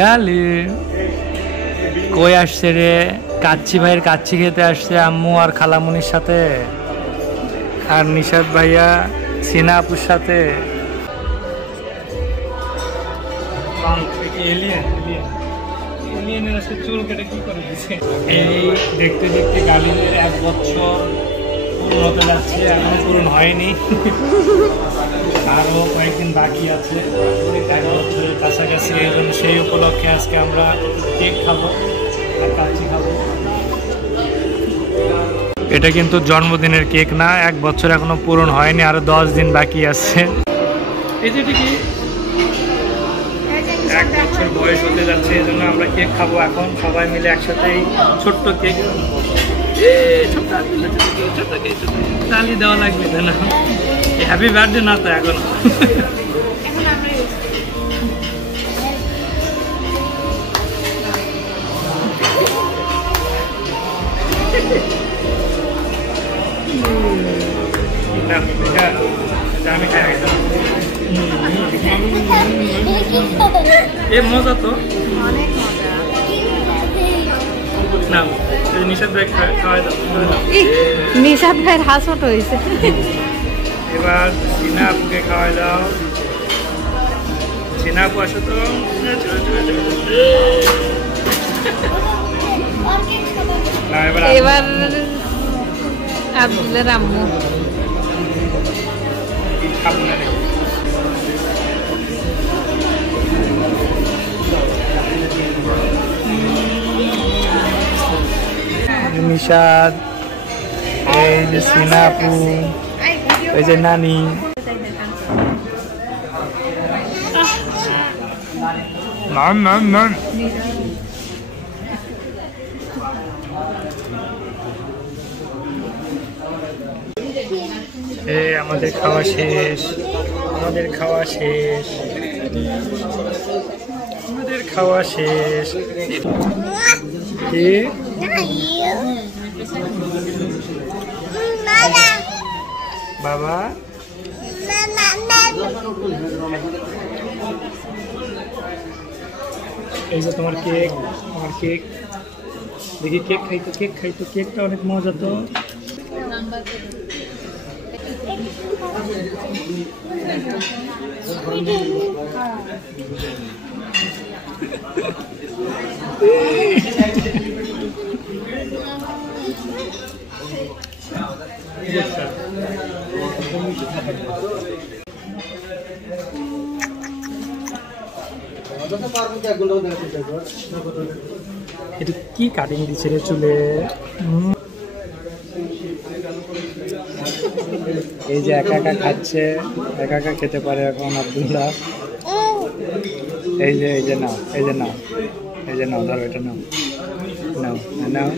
গালি কই আসছে রে? কাচ্চি ভাইয়ের কাচ্চি খেতে আসছে আম্মু আর খালামুনির সাথে, আর নিশাদ ভাইয়া সিনা আপুর সাথে। এই দেখতে দেখতে গালিদের 1 বছর পূরণ হতে যাচ্ছে, এখনো পূরণ হয়নি, আরও কয়েকদিন বাকি আছে 1 বছরের কাছাকাছি। এই জন্য সেই উপলক্ষে আজকে আমরা কেক খাবো আর কাচ্চি খাবো। এটা কিন্তু জন্মদিনের কেক না, 1 বছর এখনো পূরণ হয়নি, আরো 10 দিন বাকি আছে। এই যে ঠিকই 1 বছর বয়স হতে যাচ্ছে, এই জন্য আমরা কেক খাবো এখন সবাই মিলে একসাথে। ছোট্ট কেক, তালি দেওয়া লাগবে না, হ্যাপি বার্থডে না তো এখন। আমি খাই মজা তো না। নিশাদ ভাই খাওয়াই দাও, নিশাদ ভাইয়ের হাসট হয়েছে। এবার সিনা আপুকে খাওয়াই দাও। সিনা আপু আসো তো। এবার আব্দুলের আম্মু। নিশাদ, এই যে সিনা আপু, এই যে নানি। আমাদের খাওয়া শেষ, আমাদের খাওয়া শেষ, আমাদের খাওয়া শেষ। কি বাবা? এই যে তোমার কেক, আমার কেক। দেখি কেক খাইতো, কেক খাইতো, কেকটা অনেক মজা তো। এটা কি কাটিং দিচ্ছে রে চুলে? এই যে একা একা খাচ্ছে, একা একা খেতে পারে এখন আব্দুল্লাহ। এই যে নাও, এই যে নাও, এই যে নাও, ধরো এটা নাও, নাও নাও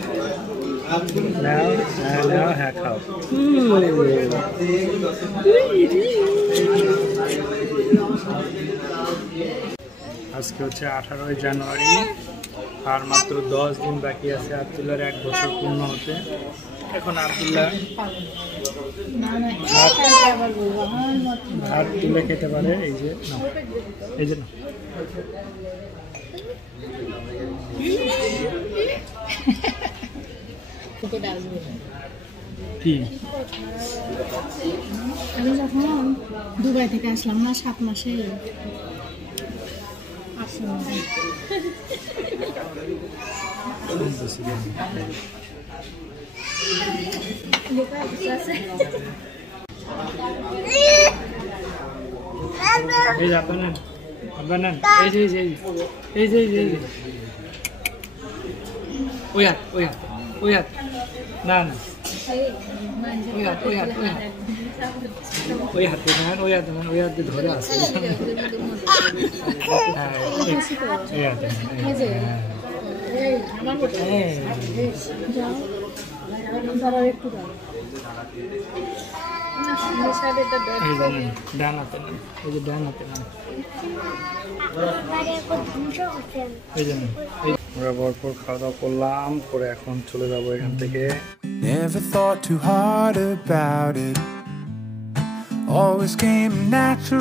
নাও, হ্যাঁ নাও, হ্যাঁ খাও। আজকে হচ্ছে 18 জানুয়ারি, আর মাত্র 10 দিন বাকি আছে আব্দুল্লাহর 1 বছর পূর্ণ হতে। এখন আব্দুল্লাহ ভাত তুলে খেতে পারে। এই যে না, এই যে না, কি আমি যখন দুবাই থেকে আসলাম না 7 মাসে, এই যে বানান, বানান, এই যে এই যে ওই হাত, ওই হাত, ওই হাত, না না, ওই হাত, ওই হাত, ওই হাত, ওই হাতে দেন, ওই হাতে দেন, ওই হাতে ধরে আছে। হ্যাঁ এই হাতে, ডান হাতে নেন, এই যে ডান হাতে নেন, এই যে আমরা ভরপুর খাওয়া দাওয়া করলাম, করে এখন চলে যাবো এখান থেকে। Never thought too hard about it, always came natural.